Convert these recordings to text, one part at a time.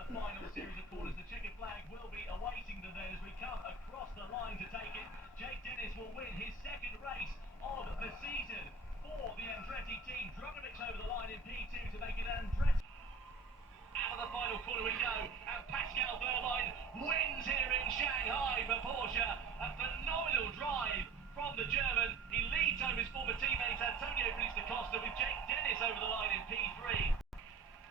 the final series of corners. The checkered flag will be awaiting them then as we come across the line to take it. Jake Dennis will win his second race of the season for the Andretti team. Drogovic over the line in P2 to make it Andretti. Out of the final corner we go, and Pascal Wehrlein wins here in Shanghai for Porsche. A phenomenal drive from the German. He leads over his former teammate Antonio Felix da Costa with Jake Dennis over the line in P3.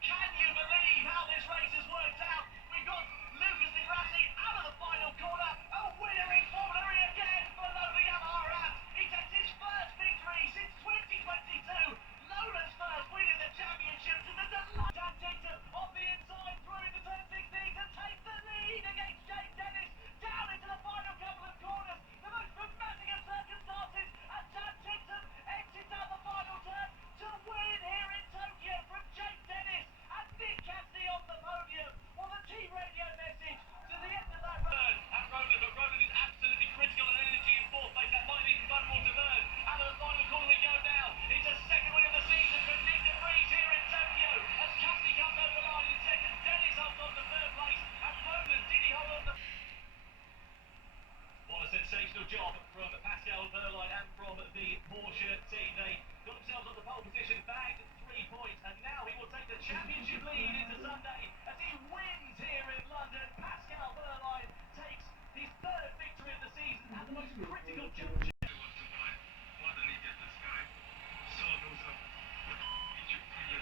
Can you believe how this race has worked out? We've got Lucas Di Grassi out of the final corner, a winner in Formula E again for Lola Yamaha. He takes his first victory since 2022. Lola's first win in the championship to the delight. Dan Tincton on the inside through into turn 16 to take the lead against Jake Dennis down into the final couple of corners. The most dramatic of circumstances, and Dan Tincton exits out the final turn to win here in Tokyo from Jake Dennis and Nick Cassidy on the podium. Well, the team radio message to the end of that run at Roland, but Roland is absolutely critical on energy in fourth place. That might even run more to Verne. Out of the final corner we go now. It's a second win of the season for Nick de Vries here in Tokyo as Cassidy comes over the line in second. Dennis holds on to third place, and Roland, did he hold on to... What a sensational job from Pascal Wehrlein and from the Porsche team. They got themselves on the pole position, bagged 3 points, and now he will take the championship lead into Sunday as he wins here in London. Pascal Wehrlein takes his third victory of the season at the most critical juncture.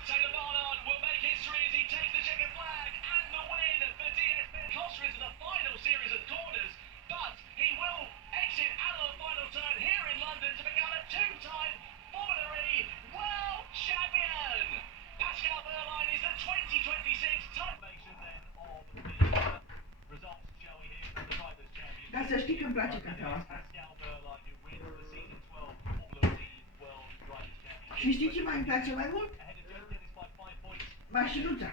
Taylor Barnard will make history as he takes the checkered flag and the win for DS Costa into the final series of corners, but he will exit out of the final turn here in London to become a two-time Formula E World Champion. Pascal Wehrlein is the 2026 time then of the results, shall we hear from the Drivers' Championship. Dar să știi că îmi place cafeaua asta. Pascal Wehrlein who wins the season 12 Formula E World Drivers' Championship. Și știi ce mai îmi place mai mult? Mașinuța.